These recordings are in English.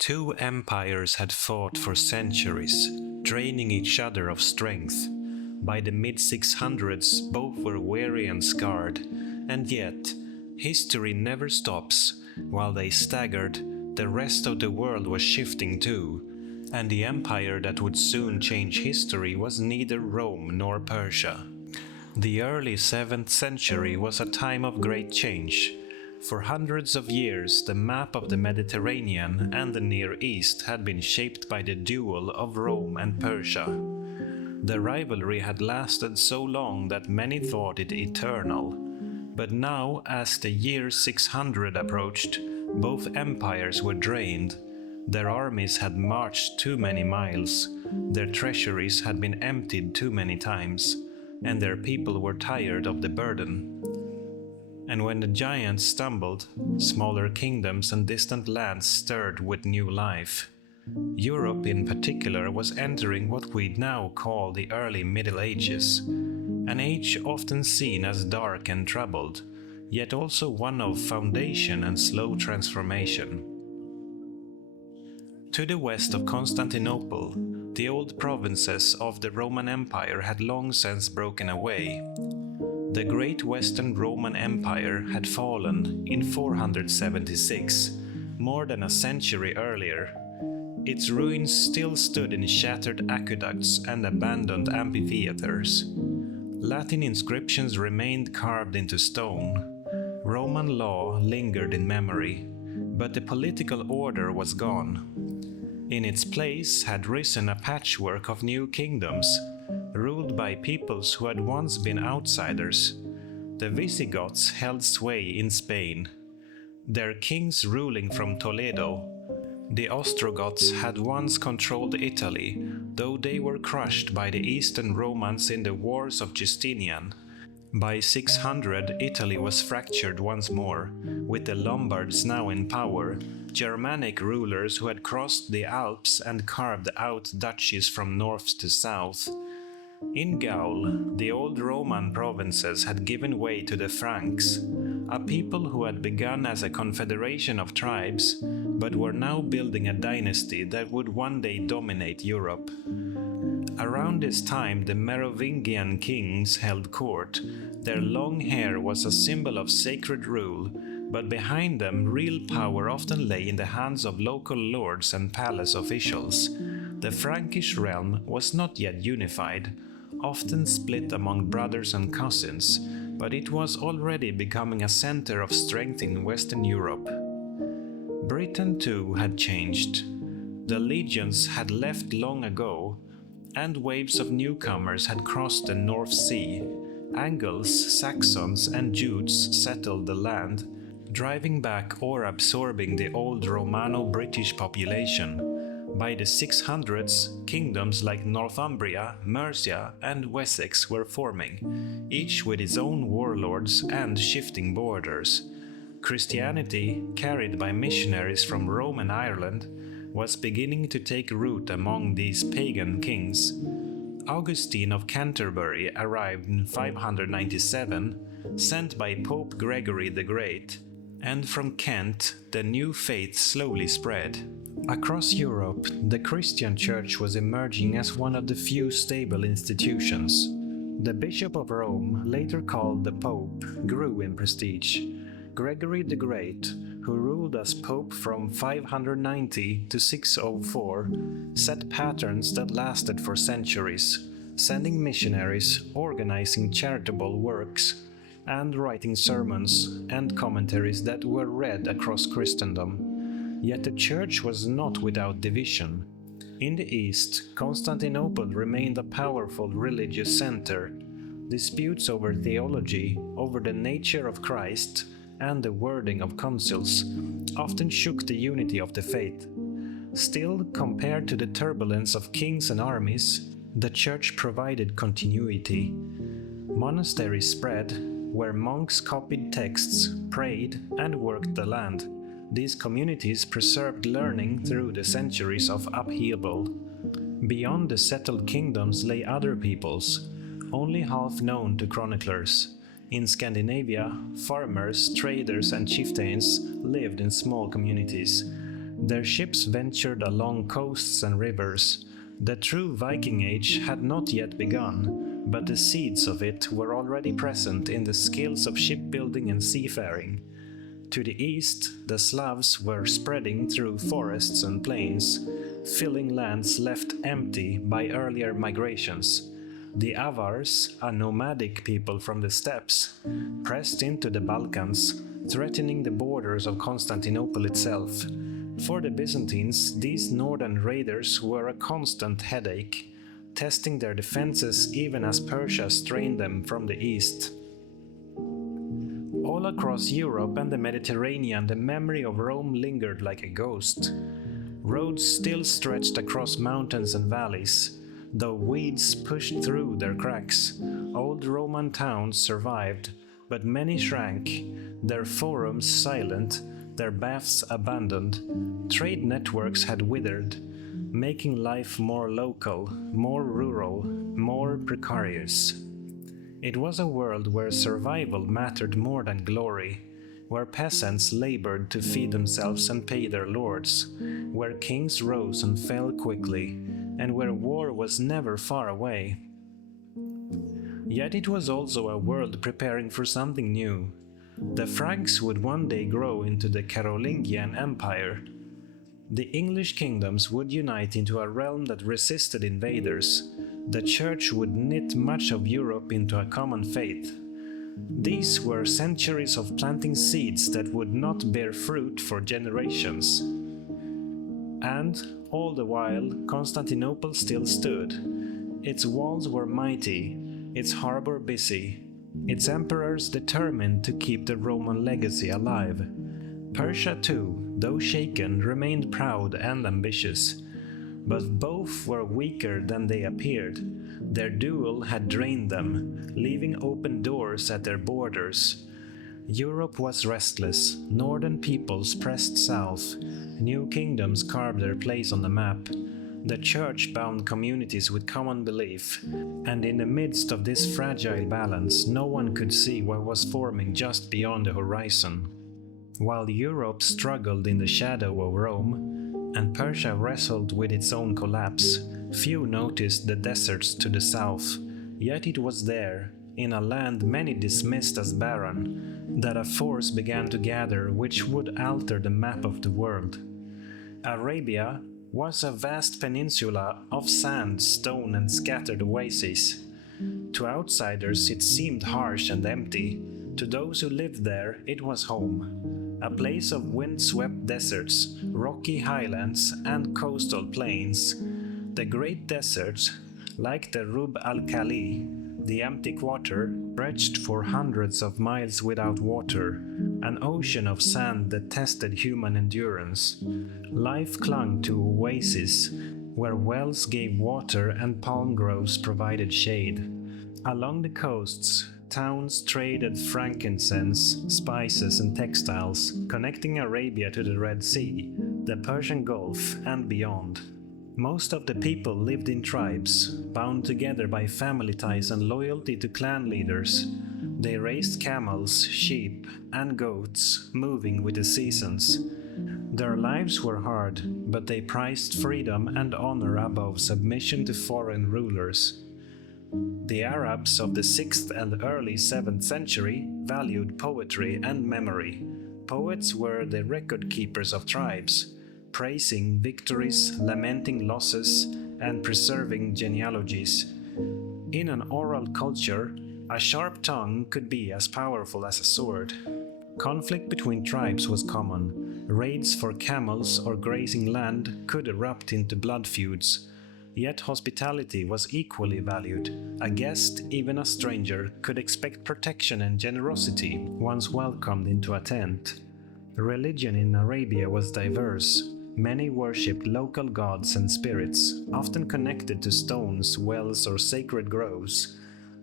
Two empires had fought for centuries, draining each other of strength. By the mid-600s, both were weary and scarred, and yet, history never stops. While they staggered, the rest of the world was shifting too, and the empire that would soon change history was neither Rome nor Persia. The early 7th century was a time of great change. For hundreds of years, the map of the Mediterranean and the Near East had been shaped by the duel of Rome and Persia. The rivalry had lasted so long that many thought it eternal. But now, as the year 600 approached, both empires were drained. Their armies had marched too many miles, their treasuries had been emptied too many times, and their people were tired of the burden. And when the giants stumbled, smaller kingdoms and distant lands stirred with new life. Europe in particular was entering what we'd now call the early Middle Ages, an age often seen as dark and troubled, yet also one of foundation and slow transformation. To the west of Constantinople, the old provinces of the Roman Empire had long since broken away. The Great Western Roman Empire had fallen in 476, more than a century earlier. Its ruins still stood in shattered aqueducts and abandoned amphitheaters. Latin inscriptions remained carved into stone. Roman law lingered in memory, but the political order was gone. In its place had risen a patchwork of new kingdoms, ruled by peoples who had once been outsiders. The Visigoths held sway in Spain, their kings ruling from Toledo. The Ostrogoths had once controlled Italy, though they were crushed by the Eastern Romans in the wars of Justinian. By 600, Italy was fractured once more, with the Lombards now in power, Germanic rulers who had crossed the Alps and carved out duchies from north to south. In Gaul, the old Roman provinces had given way to the Franks, a people who had begun as a confederation of tribes, but were now building a dynasty that would one day dominate Europe. Around this time, the Merovingian kings held court. Their long hair was a symbol of sacred rule, but behind them, real power often lay in the hands of local lords and palace officials. The Frankish realm was not yet unified, often split among brothers and cousins, but it was already becoming a center of strength in Western Europe. Britain too had changed. The legions had left long ago, and waves of newcomers had crossed the North Sea. Angles, Saxons, and Jutes settled the land, driving back or absorbing the old Romano-British population. By the 600s, kingdoms like Northumbria, Mercia, and Wessex were forming, each with its own warlords and shifting borders. Christianity, carried by missionaries from Rome and Ireland, was beginning to take root among these pagan kings. Augustine of Canterbury arrived in 597, sent by Pope Gregory the Great, and from Kent the new faith slowly spread. Across Europe, the Christian Church was emerging as one of the few stable institutions. The Bishop of Rome, later called the Pope, grew in prestige. Gregory the Great, who ruled as Pope from 590 to 604, set patterns that lasted for centuries, sending missionaries, organizing charitable works, and writing sermons and commentaries that were read across Christendom. Yet the Church was not without division. In the East, Constantinople remained a powerful religious center. Disputes over theology, over the nature of Christ, and the wording of councils often shook the unity of the faith. Still, compared to the turbulence of kings and armies, the Church provided continuity. Monasteries spread, where monks copied texts, prayed, and worked the land. These communities preserved learning through the centuries of upheaval. Beyond the settled kingdoms lay other peoples, only half known to chroniclers. In Scandinavia, farmers, traders, and chieftains lived in small communities. Their ships ventured along coasts and rivers. The true Viking Age had not yet begun, but the seeds of it were already present in the skills of shipbuilding and seafaring. To the east, the Slavs were spreading through forests and plains, filling lands left empty by earlier migrations. The Avars, a nomadic people from the steppes, pressed into the Balkans, threatening the borders of Constantinople itself. For the Byzantines, these northern raiders were a constant headache, testing their defenses even as Persia strained them from the east. All across Europe and the Mediterranean, the memory of Rome lingered like a ghost. Roads still stretched across mountains and valleys, though weeds pushed through their cracks. Old Roman towns survived, but many shrank, their forums silent, their baths abandoned. Trade networks had withered, making life more local, more rural, more precarious. It was a world where survival mattered more than glory, where peasants labored to feed themselves and pay their lords, where kings rose and fell quickly, and where war was never far away. Yet it was also a world preparing for something new. The Franks would one day grow into the Carolingian Empire. The English kingdoms would unite into a realm that resisted invaders. The Church would knit much of Europe into a common faith. These were centuries of planting seeds that would not bear fruit for generations. And, all the while, Constantinople still stood. Its walls were mighty, its harbor busy, its emperors determined to keep the Roman legacy alive. Persia too, though shaken, remained proud and ambitious. But both were weaker than they appeared. Their duel had drained them, leaving open doors at their borders. Europe was restless, northern peoples pressed south, new kingdoms carved their place on the map. The Church bound communities with common belief, and in the midst of this fragile balance, no one could see what was forming just beyond the horizon. While Europe struggled in the shadow of Rome, and Persia wrestled with its own collapse, few noticed the deserts to the south, yet it was there, in a land many dismissed as barren, that a force began to gather which would alter the map of the world. Arabia was a vast peninsula of sand, stone, and scattered oases. To outsiders it seemed harsh and empty. To those who lived there, it was home. A place of wind-swept deserts, rocky highlands, and coastal plains. The great deserts, like the Rub al-Khali, the empty quarter, stretched for hundreds of miles without water, an ocean of sand that tested human endurance. Life clung to oases, where wells gave water and palm groves provided shade. Along the coasts, towns traded frankincense, spices, and textiles, connecting Arabia to the Red Sea, the Persian Gulf, and beyond. Most of the people lived in tribes, bound together by family ties and loyalty to clan leaders. They raised camels, sheep, and goats, moving with the seasons. Their lives were hard, but they prized freedom and honor above submission to foreign rulers. The Arabs of the 6th and early 7th century valued poetry and memory. Poets were the record-keepers of tribes, praising victories, lamenting losses, and preserving genealogies. In an oral culture, a sharp tongue could be as powerful as a sword. Conflict between tribes was common. Raids for camels or grazing land could erupt into blood feuds. Yet hospitality was equally valued. A guest, even a stranger, could expect protection and generosity once welcomed into a tent. Religion in Arabia was diverse. Many worshipped local gods and spirits, often connected to stones, wells, or sacred groves.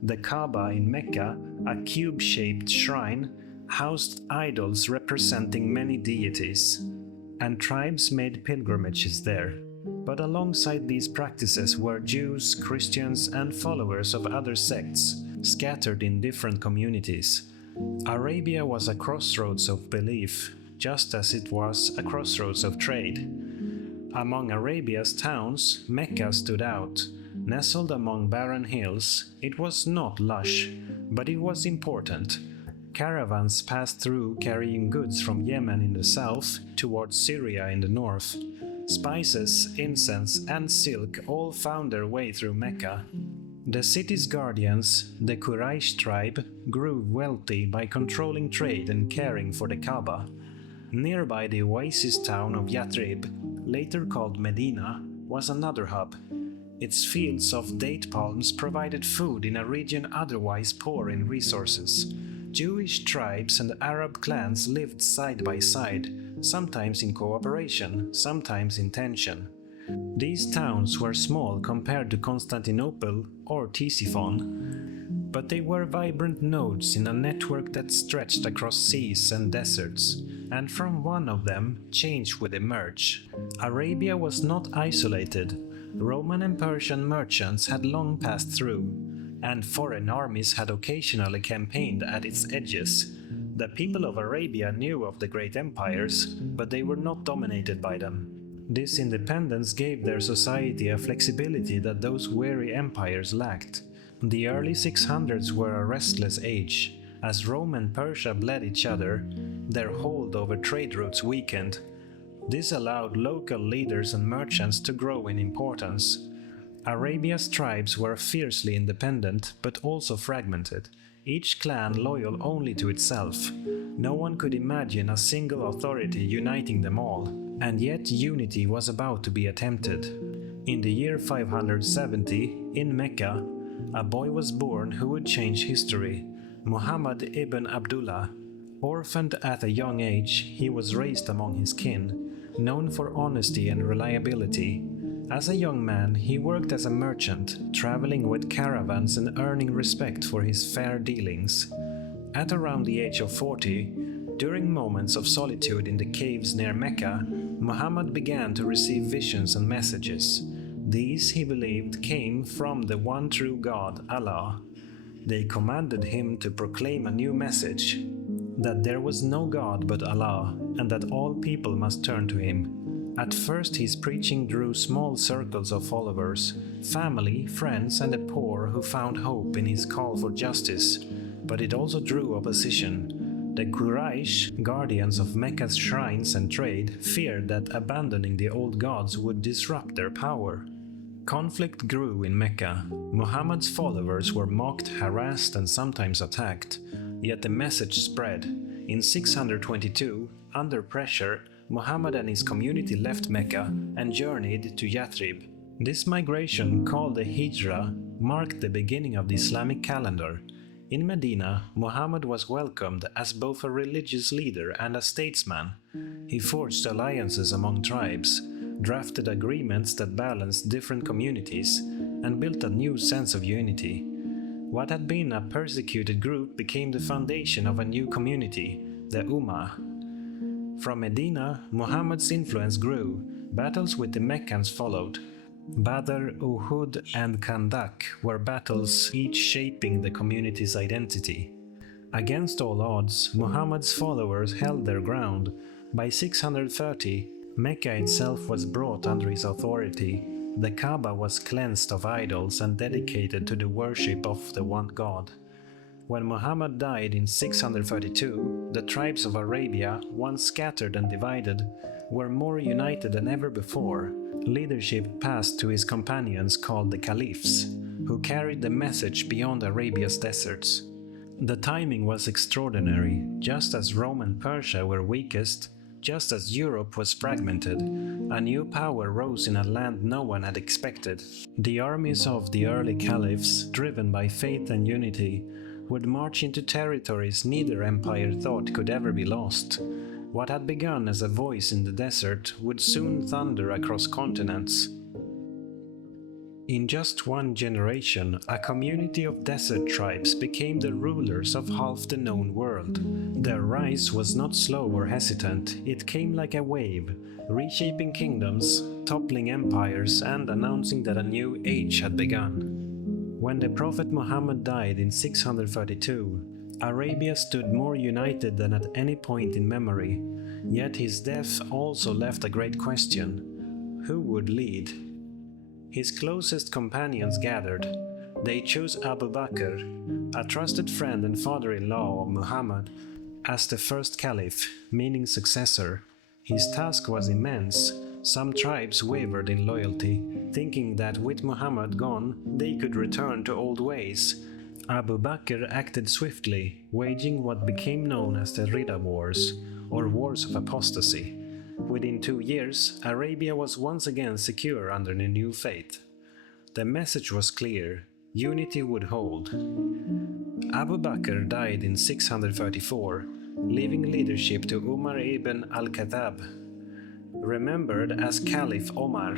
The Kaaba in Mecca, a cube-shaped shrine, housed idols representing many deities, and tribes made pilgrimages there. But alongside these practices were Jews, Christians, and followers of other sects, scattered in different communities. Arabia was a crossroads of belief. just as it was a crossroads of trade. Among Arabia's towns, Mecca stood out. Nestled among barren hills, it was not lush, but it was important. Caravans passed through carrying goods from Yemen in the south towards Syria in the north. Spices, incense, and silk all found their way through Mecca. The city's guardians, the Quraysh tribe, grew wealthy by controlling trade and caring for the Kaaba. Nearby the oasis town of Yathrib, later called Medina, was another hub. Its fields of date palms provided food in a region otherwise poor in resources. Jewish tribes and Arab clans lived side by side, sometimes in cooperation, sometimes in tension. These towns were small compared to Constantinople or Ctesiphon, but they were vibrant nodes in a network that stretched across seas and deserts, and from one of them change would emerge. Arabia was not isolated. Roman and Persian merchants had long passed through, and foreign armies had occasionally campaigned at its edges. The people of Arabia knew of the great empires, but they were not dominated by them. This independence gave their society a flexibility that those weary empires lacked. The early 600s were a restless age. As Rome and Persia bled each other, their hold over trade routes weakened. This allowed local leaders and merchants to grow in importance. Arabia's tribes were fiercely independent, but also fragmented, each clan loyal only to itself. No one could imagine a single authority uniting them all, and yet unity was about to be attempted. In the year 570, in Mecca, a boy was born who would change history. Muhammad ibn Abdullah. Orphaned at a young age, he was raised among his kin, known for honesty and reliability. As a young man, he worked as a merchant, traveling with caravans and earning respect for his fair dealings. At around the age of 40, during moments of solitude in the caves near Mecca, Muhammad began to receive visions and messages. These, he believed, came from the one true God, Allah. They commanded him to proclaim a new message, that there was no God but Allah, and that all people must turn to him. At first his preaching drew small circles of followers, family, friends, and the poor who found hope in his call for justice, but it also drew opposition. The Quraysh, guardians of Mecca's shrines and trade, feared that abandoning the old gods would disrupt their power. Conflict grew in Mecca. Muhammad's followers were mocked, harassed, and sometimes attacked. Yet the message spread. In 622, under pressure, Muhammad and his community left Mecca and journeyed to Yathrib. This migration, called the Hijra, marked the beginning of the Islamic calendar. In Medina, Muhammad was welcomed as both a religious leader and a statesman. He forged alliances among tribes, drafted agreements that balanced different communities, and built a new sense of unity. What had been a persecuted group became the foundation of a new community, the Ummah. From Medina, Muhammad's influence grew. Battles with the Meccans followed. Badr, Uhud, and Khandak were battles each shaping the community's identity. Against all odds, Muhammad's followers held their ground. By 630, Mecca itself was brought under his authority. The Kaaba was cleansed of idols and dedicated to the worship of the one God. When Muhammad died in 632, the tribes of Arabia, once scattered and divided, were more united than ever before. Leadership passed to his companions called the Caliphs, who carried the message beyond Arabia's deserts. The timing was extraordinary. Just as Rome and Persia were weakest, just as Europe was fragmented, a new power rose in a land no one had expected. The armies of the early caliphs, driven by faith and unity, would march into territories neither empire thought could ever be lost. What had begun as a voice in the desert would soon thunder across continents. In just one generation, a community of desert tribes became the rulers of half the known world. Their rise was not slow or hesitant, it came like a wave, reshaping kingdoms, toppling empires, and announcing that a new age had begun. When the Prophet Muhammad died in 632, Arabia stood more united than at any point in memory. Yet his death also left a great question: who would lead? His closest companions gathered. They chose Abu Bakr, a trusted friend and father-in-law of Muhammad, as the first caliph, meaning successor. His task was immense. Some tribes wavered in loyalty, thinking that with Muhammad gone, they could return to old ways. Abu Bakr acted swiftly, waging what became known as the Ridda Wars, or Wars of Apostasy. Within 2 years, Arabia was once again secure under the new faith. The message was clear: unity would hold. Abu Bakr died in 634, leaving leadership to Umar ibn al-Khattab, remembered as Caliph Omar.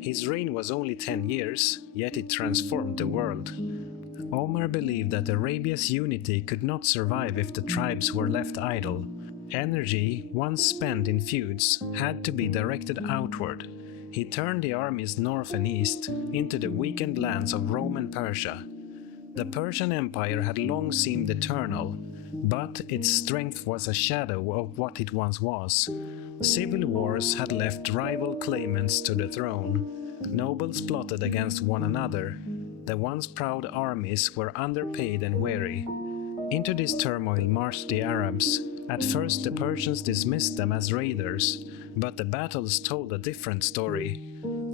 His reign was only 10 years, yet it transformed the world. Omar believed that Arabia's unity could not survive if the tribes were left idle. Energy, once spent in feuds, had to be directed outward. He turned the armies north and east into the weakened lands of Rome and Persia. The Persian Empire had long seemed eternal, but its strength was a shadow of what it once was. Civil wars had left rival claimants to the throne. Nobles plotted against one another. The once proud armies were underpaid and weary. Into this turmoil marched the Arabs. At first the Persians dismissed them as raiders, but the battles told a different story.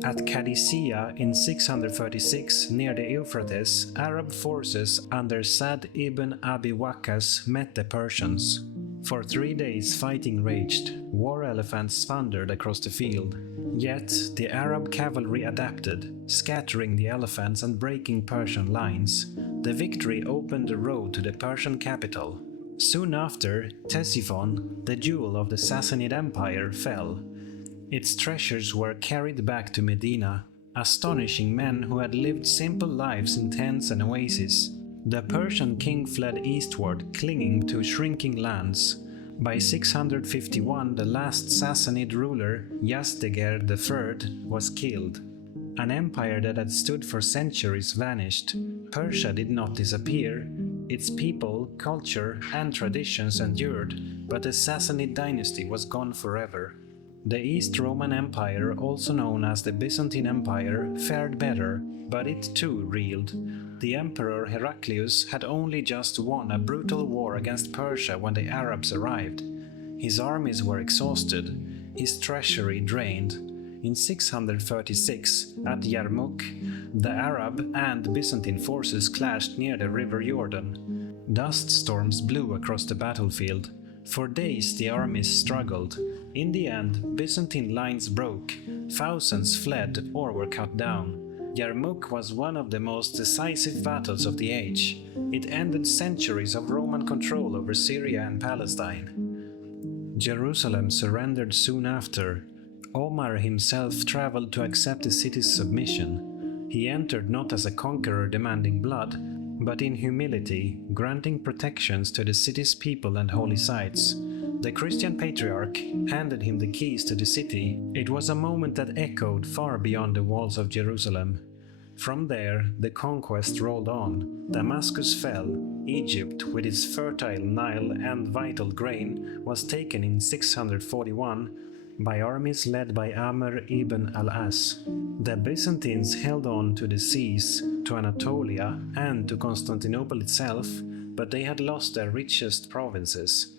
At Qadisiyah in 636 near the Euphrates, Arab forces under Sa'd ibn Abi Waqqas met the Persians. For 3 days fighting raged. War elephants thundered across the field. Yet the Arab cavalry adapted, scattering the elephants and breaking Persian lines. The victory opened the road to the Persian capital. Soon after, Ctesiphon, the jewel of the Sassanid Empire, fell. Its treasures were carried back to Medina, astonishing men who had lived simple lives in tents and oases. The Persian king fled eastward, clinging to shrinking lands. By 651, the last Sassanid ruler, Yazdegerd III, was killed. An empire that had stood for centuries vanished. Persia did not disappear. Its people, culture, and traditions endured, but the Sassanid dynasty was gone forever. The East Roman Empire, also known as the Byzantine Empire, fared better, but it too reeled. The Emperor Heraclius had only just won a brutal war against Persia when the Arabs arrived. His armies were exhausted, his treasury drained. In 636, at Yarmouk, the Arab and Byzantine forces clashed near the river Jordan. Dust storms blew across the battlefield. For days the armies struggled. In the end, Byzantine lines broke. Thousands fled or were cut down. Yarmouk was one of the most decisive battles of the age. It ended centuries of Roman control over Syria and Palestine. Jerusalem surrendered soon after. Omar himself traveled to accept the city's submission. He entered not as a conqueror demanding blood, but in humility, granting protections to the city's people and holy sites. The Christian patriarch handed him the keys to the city. It was a moment that echoed far beyond the walls of Jerusalem. From there, the conquest rolled on. Damascus fell. Egypt, with its fertile Nile and vital grain, was taken in 641 by armies led by Amr ibn al-As. The Byzantines held on to the seas, to Anatolia, and to Constantinople itself, but they had lost their richest provinces.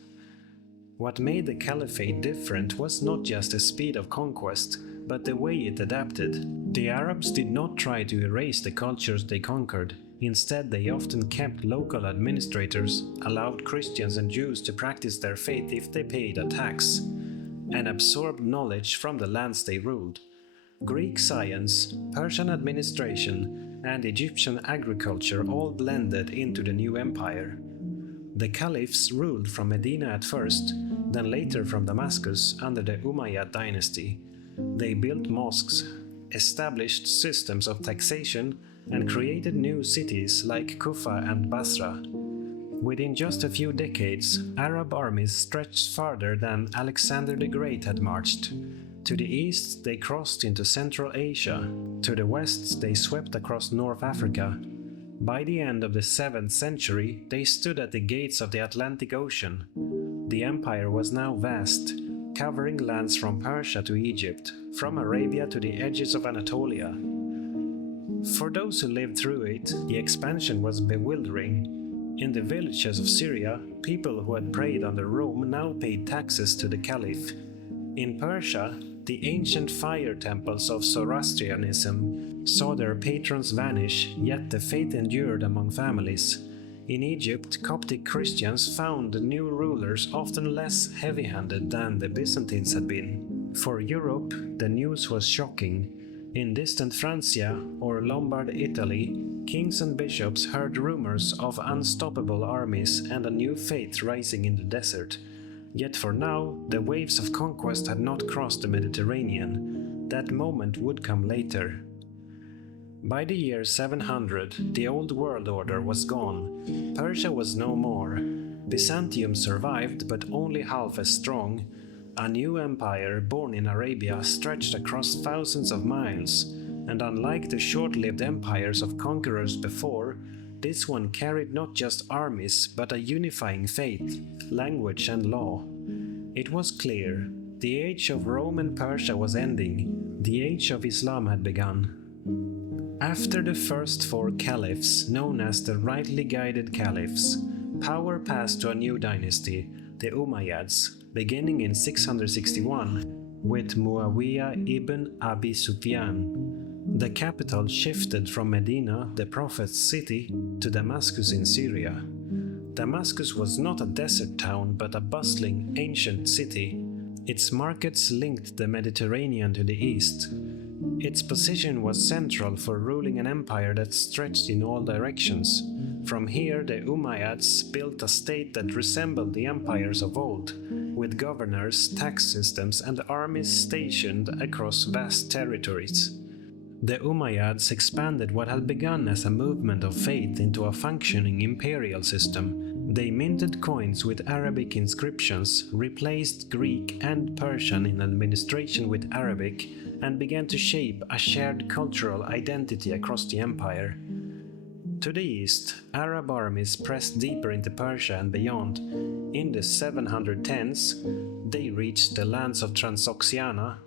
What made the Caliphate different was not just the speed of conquest, but the way it adapted. The Arabs did not try to erase the cultures they conquered. Instead, they often kept local administrators, allowed Christians and Jews to practice their faith if they paid a tax, and absorbed knowledge from the lands they ruled. Greek science, Persian administration, and Egyptian agriculture all blended into the new empire. The caliphs ruled from Medina at first, then later from Damascus under the Umayyad dynasty. They built mosques, established systems of taxation, and created new cities like Kufa and Basra. Within just a few decades, Arab armies stretched farther than Alexander the Great had marched. To the east, they crossed into Central Asia. To the west, they swept across North Africa. By the end of the 7th century, they stood at the gates of the Atlantic Ocean. The empire was now vast, covering lands from Persia to Egypt, from Arabia to the edges of Anatolia. For those who lived through it, the expansion was bewildering. In the villages of Syria, people who had preyed under Rome now paid taxes to the Caliph. In Persia, the ancient fire temples of Zoroastrianism saw their patrons vanish, yet the faith endured among families. In Egypt, Coptic Christians found the new rulers often less heavy-handed than the Byzantines had been. For Europe, the news was shocking. In distant Francia or Lombard Italy, kings and bishops heard rumors of unstoppable armies and a new faith rising in the desert. Yet for now, the waves of conquest had not crossed the Mediterranean. That moment would come later. By the year 700, the old world order was gone. Persia was no more. Byzantium survived, but only half as strong. A new empire, born in Arabia, stretched across thousands of miles, and unlike the short-lived empires of conquerors before, this one carried not just armies, but a unifying faith, language and law. It was clear, the age of Rome and Persia was ending, the age of Islam had begun. After the first four caliphs, known as the rightly guided caliphs, power passed to a new dynasty, the Umayyads, beginning in 661, with Muawiyah ibn Abi Sufyan. The capital shifted from Medina, the Prophet's city, to Damascus in Syria. Damascus was not a desert town, but a bustling, ancient city. Its markets linked the Mediterranean to the east. Its position was central for ruling an empire that stretched in all directions. From here, the Umayyads built a state that resembled the empires of old, with governors, tax systems, and armies stationed across vast territories. The Umayyads expanded what had begun as a movement of faith into a functioning imperial system. They minted coins with Arabic inscriptions, replaced Greek and Persian in administration with Arabic, and began to shape a shared cultural identity across the empire. To the east, Arab armies pressed deeper into Persia and beyond. In the 710s, they reached the lands of Transoxiana,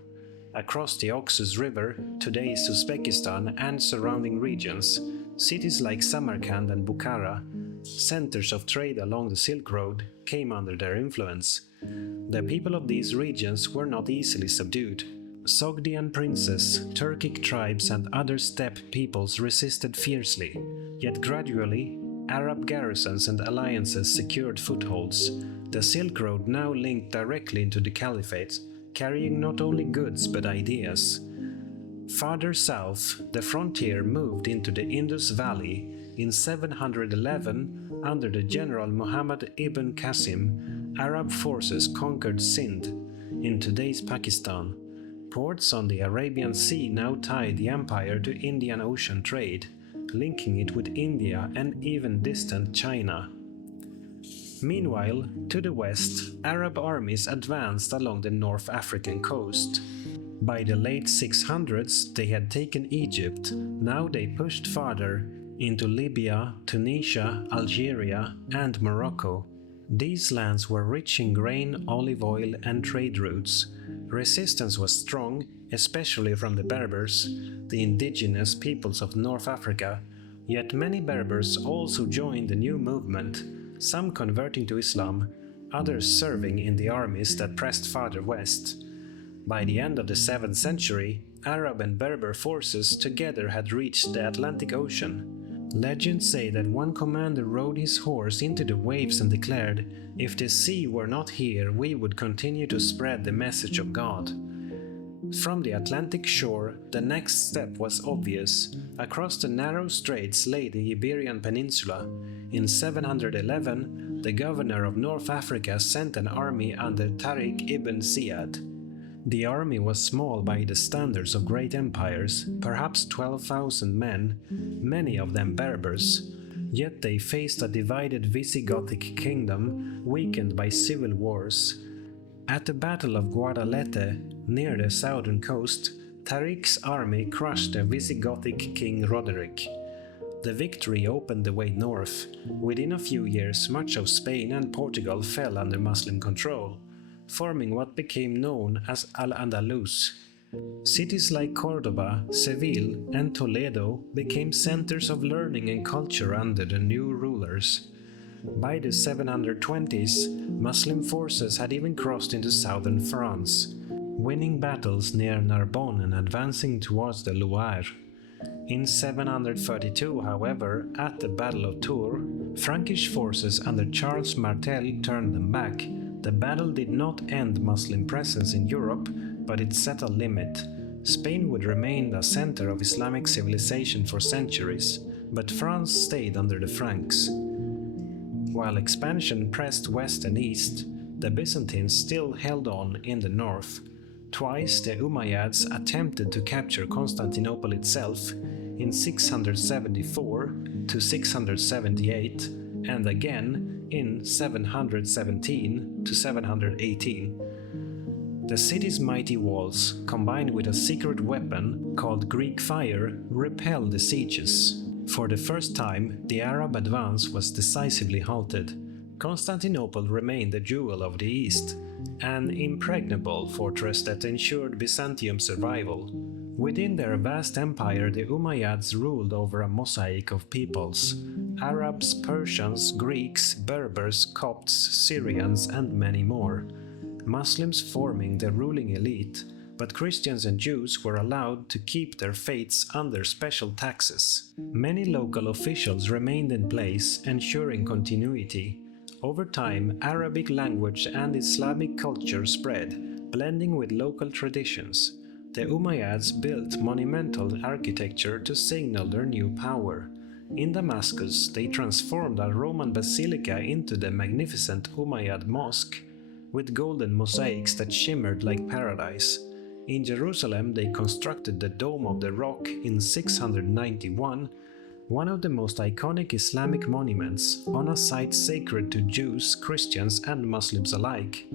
across the Oxus River, today's Uzbekistan and surrounding regions. Cities like Samarkand and Bukhara, centers of trade along the Silk Road, came under their influence. The people of these regions were not easily subdued. Sogdian princes, Turkic tribes and other steppe peoples resisted fiercely, yet gradually Arab garrisons and alliances secured footholds. The Silk Road now linked directly into the Caliphate, carrying not only goods but ideas. Farther south, the frontier moved into the Indus Valley. In 711, under the general Muhammad ibn Qasim, Arab forces conquered Sindh, in today's Pakistan. Ports on the Arabian Sea now tied the empire to Indian Ocean trade, linking it with India and even distant China. Meanwhile, to the west, Arab armies advanced along the North African coast. By the late 600s, they had taken Egypt. Now they pushed farther into Libya, Tunisia, Algeria, and Morocco. These lands were rich in grain, olive oil, and trade routes. Resistance was strong, especially from the Berbers, the indigenous peoples of North Africa, yet many Berbers also joined the new movement, some converting to Islam, others serving in the armies that pressed farther west. By the end of the 7th century, Arab and Berber forces together had reached the Atlantic Ocean. Legends say that one commander rode his horse into the waves and declared, "If the sea were not here, we would continue to spread the message of God." From the Atlantic shore, the next step was obvious. Across the narrow straits lay the Iberian Peninsula. In 711, the governor of North Africa sent an army under Tariq ibn Ziyad. The army was small by the standards of great empires, perhaps 12,000 men, many of them Berbers. Yet they faced a divided Visigothic kingdom, weakened by civil wars. At the Battle of Guadalete, near the southern coast, Tariq's army crushed the Visigothic king Roderick. The victory opened the way north. Within a few years, much of Spain and Portugal fell under Muslim control. forming what became known as Al-Andalus. Cities like Cordoba, Seville, and Toledo became centers of learning and culture under the new rulers. By the 720s, Muslim forces had even crossed into southern France, winning battles near Narbonne and advancing towards the Loire. In 732, however, at the Battle of Tours, Frankish forces under Charles Martel turned them back. The battle did not end Muslim presence in Europe, but it set a limit. Spain would remain the center of Islamic civilization for centuries, but France stayed under the Franks. While expansion pressed west and east, the Byzantines still held on in the north. Twice the Umayyads attempted to capture Constantinople itself in 674 to 678 and again in 717 to 718. The city's mighty walls, combined with a secret weapon called Greek fire, repelled the sieges. For the first time, the Arab advance was decisively halted. Constantinople remained the jewel of the East, an impregnable fortress that ensured Byzantium's survival. Within their vast empire, the Umayyads ruled over a mosaic of peoples: Arabs, Persians, Greeks, Berbers, Copts, Syrians, and many more. Muslims forming the ruling elite, but Christians and Jews were allowed to keep their faiths under special taxes. Many local officials remained in place, ensuring continuity. Over time, Arabic language and Islamic culture spread, blending with local traditions. The Umayyads built monumental architecture to signal their new power. In Damascus, they transformed a Roman basilica into the magnificent Umayyad Mosque, with golden mosaics that shimmered like paradise. In Jerusalem, they constructed the Dome of the Rock in 691, one of the most iconic Islamic monuments, on a site sacred to Jews, Christians, and Muslims alike.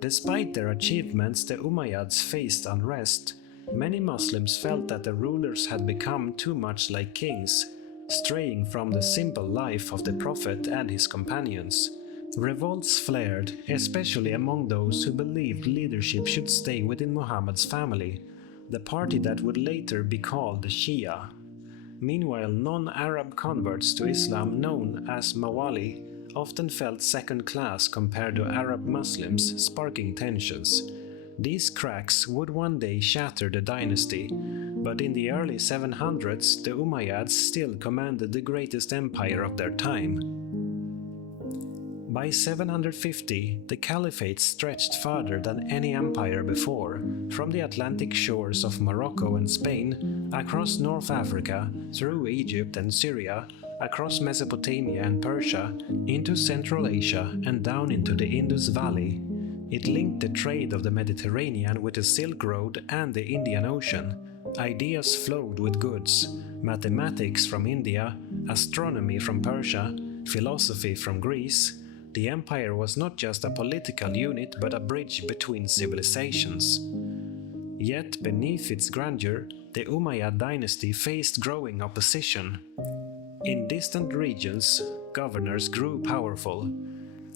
Despite their achievements, the Umayyads faced unrest. Many Muslims felt that the rulers had become too much like kings, straying from the simple life of the Prophet and his companions. Revolts flared, especially among those who believed leadership should stay within Muhammad's family, the party that would later be called the Shia. Meanwhile, non-Arab converts to Islam, known as Mawali, often felt second class compared to Arab Muslims, sparking tensions. These cracks would one day shatter the dynasty, but in the early 700s, the Umayyads still commanded the greatest empire of their time. By 750, the Caliphate stretched farther than any empire before, from the Atlantic shores of Morocco and Spain, across North Africa, through Egypt and Syria, across Mesopotamia and Persia, into Central Asia and down into the Indus Valley. It linked the trade of the Mediterranean with the Silk Road and the Indian Ocean. Ideas flowed with goods: mathematics from India, astronomy from Persia, philosophy from Greece. The empire was not just a political unit but a bridge between civilizations. Yet beneath its grandeur, the Umayyad dynasty faced growing opposition. In distant regions, governors grew powerful.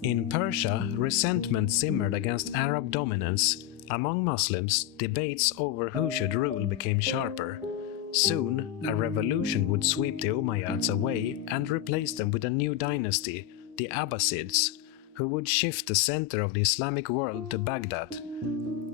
In Persia, resentment simmered against Arab dominance. Among Muslims, debates over who should rule became sharper. Soon, a revolution would sweep the Umayyads away and replace them with a new dynasty, the Abbasids, who would shift the center of the Islamic world to Baghdad.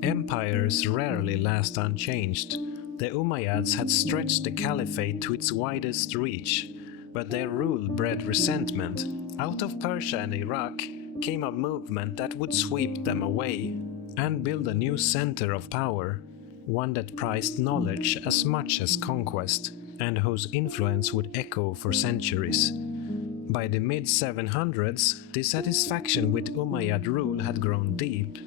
Empires rarely last unchanged. The Umayyads had stretched the Caliphate to its widest reach, but their rule bred resentment. Out of Persia and Iraq came a movement that would sweep them away and build a new center of power, one that prized knowledge as much as conquest, and whose influence would echo for centuries. By the mid-700s, dissatisfaction with Umayyad rule had grown deep.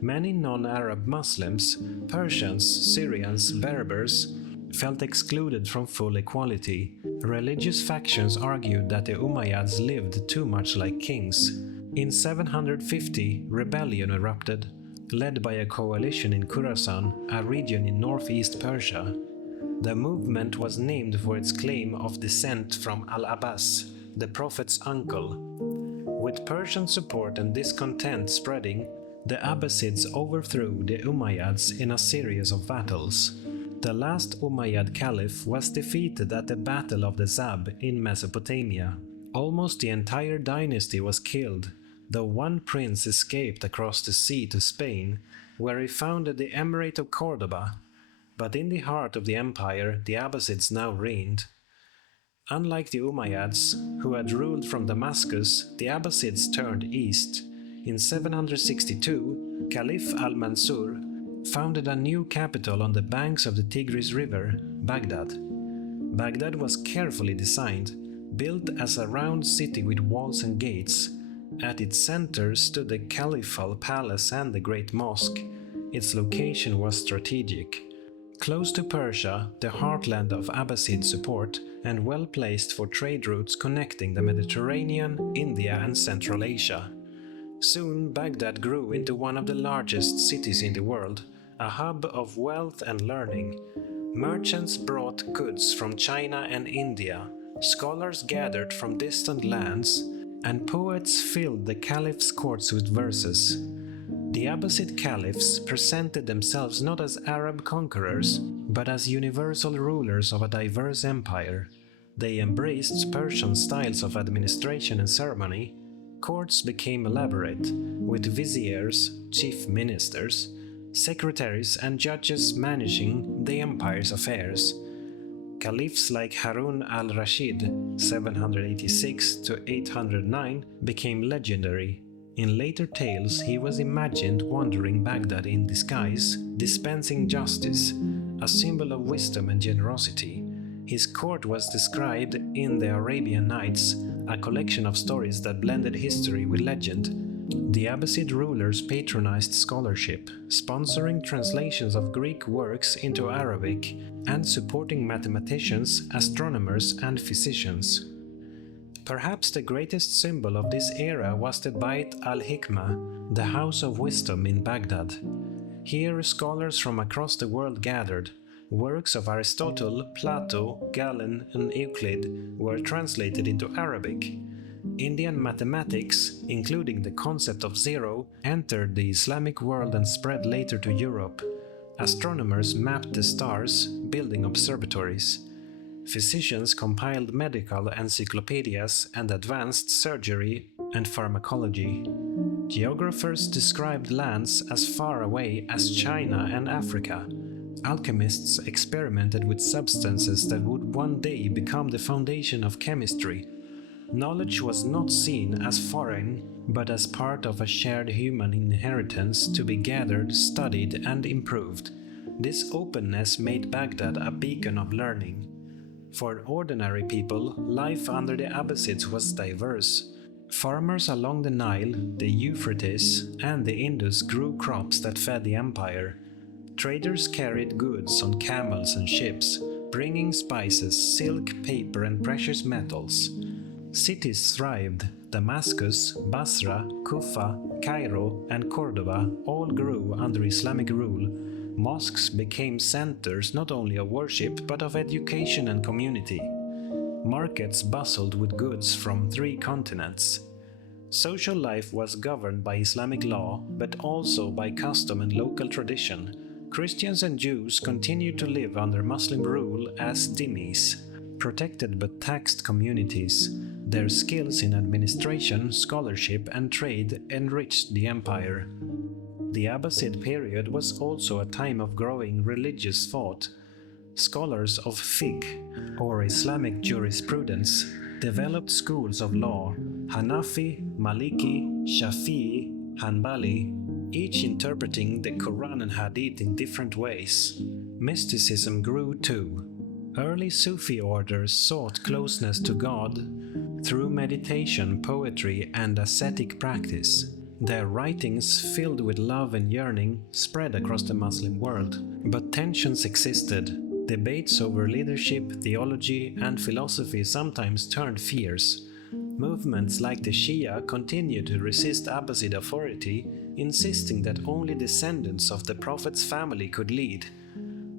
Many non-Arab Muslims, Persians, Syrians, Berbers, felt excluded from full equality. Religious factions argued that the Umayyads lived too much like kings. In 750, rebellion erupted, led by a coalition in Khorasan, a region in northeast Persia. The movement was named for its claim of descent from Al-Abbas, the Prophet's uncle. With Persian support and discontent spreading, The Abbasids overthrew the Umayyads in a series of battles. The last Umayyad Caliph was defeated at the Battle of the Zab in Mesopotamia. Almost the entire dynasty was killed, though one prince escaped across the sea to Spain, where he founded the Emirate of Cordoba. But in the heart of the empire, the Abbasids now reigned. Unlike the Umayyads, who had ruled from Damascus, the Abbasids turned east. In 762, Caliph al-Mansur founded a new capital on the banks of the Tigris River, Baghdad. Baghdad was carefully designed, built as a round city with walls and gates. At its center stood the Caliphal Palace and the Great Mosque. Its location was strategic. Close to Persia, the heartland of Abbasid support, and well placed for trade routes connecting the Mediterranean, India, and Central Asia. Soon, Baghdad grew into one of the largest cities in the world, a hub of wealth and learning. Merchants brought goods from China and India, scholars gathered from distant lands, and poets filled the caliph's courts with verses. The Abbasid caliphs presented themselves not as Arab conquerors, but as universal rulers of a diverse empire. They embraced Persian styles of administration and ceremony. Courts became elaborate, with viziers, chief ministers, secretaries, and judges managing the empire's affairs. Caliphs like Harun al-Rashid, 786 to 809, became legendary. In later tales, he was imagined wandering Baghdad in disguise, dispensing justice, a symbol of wisdom and generosity. His court was described in the Arabian Nights, a collection of stories that blended history with legend. The Abbasid rulers patronized scholarship, sponsoring translations of Greek works into Arabic and supporting mathematicians, astronomers, and physicians. Perhaps the greatest symbol of this era was the Bait al-Hikmah, the House of Wisdom in Baghdad. Here, scholars from across the world gathered. Works of Aristotle, Plato, Galen, and Euclid were translated into Arabic. Indian mathematics, including the concept of zero, entered the Islamic world and spread later to Europe. Astronomers mapped the stars, building observatories. Physicians compiled medical encyclopedias and advanced surgery and pharmacology. Geographers described lands as far away as China and Africa. Alchemists experimented with substances that would one day become the foundation of chemistry. Knowledge was not seen as foreign, but as part of a shared human inheritance to be gathered, studied, and improved. This openness made Baghdad a beacon of learning. For ordinary people, life under the Abbasids was diverse. Farmers along the Nile, the Euphrates, and the Indus grew crops that fed the empire. Traders carried goods on camels and ships, bringing spices, silk, paper, and precious metals. Cities thrived. Damascus, Basra, Kufa, Cairo, and Cordoba all grew under Islamic rule. Mosques became centers not only of worship but of education and community. Markets bustled with goods from 3 continents. Social life was governed by Islamic law, but also by custom and local tradition. Christians and Jews continued to live under Muslim rule as dhimmis, protected but taxed communities. Their skills in administration, scholarship, and trade enriched the empire. The Abbasid period was also a time of growing religious thought. Scholars of fiqh, or Islamic jurisprudence, developed schools of law: Hanafi, Maliki, Shafi'i, Hanbali, each interpreting the Quran and Hadith in different ways. Mysticism grew too. Early Sufi orders sought closeness to God through meditation, poetry, and ascetic practice. Their writings, filled with love and yearning, spread across the Muslim world. But tensions existed. Debates over leadership, theology, and philosophy sometimes turned fierce. Movements like the Shia continued to resist Abbasid authority, insisting that only descendants of the Prophet's family could lead.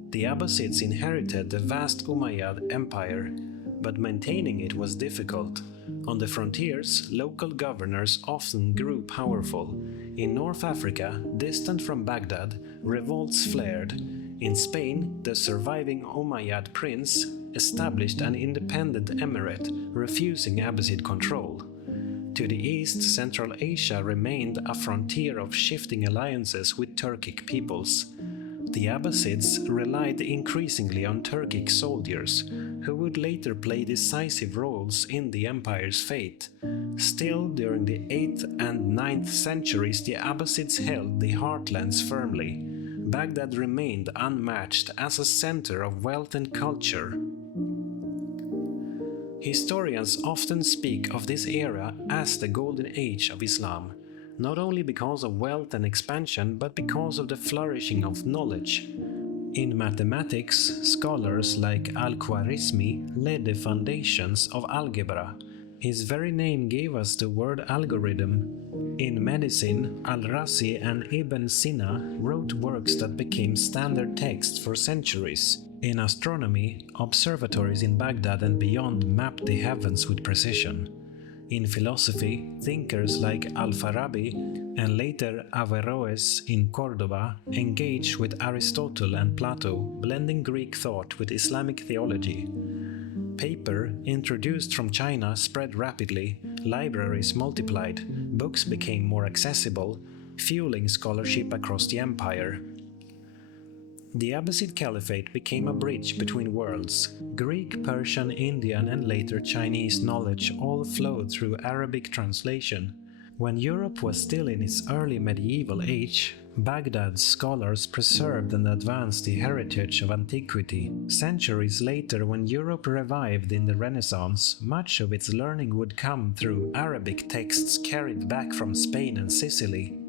The Abbasids inherited the vast Umayyad Empire. but maintaining it was difficult. On the frontiers, local governors often grew powerful. In North Africa, distant from Baghdad, revolts flared. In Spain, the surviving Umayyad prince established an independent emirate, refusing Abbasid control. To the east, Central Asia remained a frontier of shifting alliances with Turkic peoples. The Abbasids relied increasingly on Turkic soldiers, who would later play decisive roles in the empire's fate. Still, during the 8th and 9th centuries, the Abbasids held the heartlands firmly. Baghdad remained unmatched as a center of wealth and culture. Historians often speak of this era as the Golden Age of Islam, not only because of wealth and expansion, but because of the flourishing of knowledge. In mathematics, scholars like Al-Khwarizmi laid the foundations of algebra. His very name gave us the word algorithm. In medicine, Al-Razi and Ibn Sina wrote works that became standard texts for centuries. In astronomy, observatories in Baghdad and beyond mapped the heavens with precision. In philosophy, thinkers like Al-Farabi and later Averroes in Córdoba engaged with Aristotle and Plato, blending Greek thought with Islamic theology. Paper, introduced from China, spread rapidly, libraries multiplied, books became more accessible, fueling scholarship across the empire. The Abbasid Caliphate became a bridge between worlds. Greek, Persian, Indian, and later Chinese knowledge all flowed through Arabic translation. When Europe was still in its early medieval age, Baghdad's scholars preserved and advanced the heritage of antiquity. Centuries later, when Europe revived in the Renaissance, much of its learning would come through Arabic texts carried back from Spain and Sicily.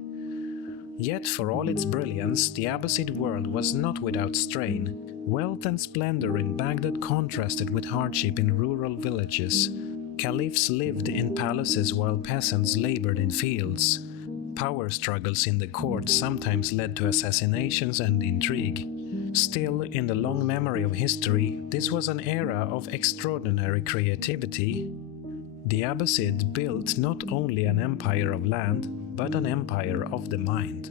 Yet for all its brilliance, the Abbasid world was not without strain. Wealth and splendor in Baghdad contrasted with hardship in rural villages. Caliphs lived in palaces while peasants labored in fields. Power struggles in the court sometimes led to assassinations and intrigue. Still, in the long memory of history, this was an era of extraordinary creativity. The Abbasid built not only an empire of land, but an empire of the mind.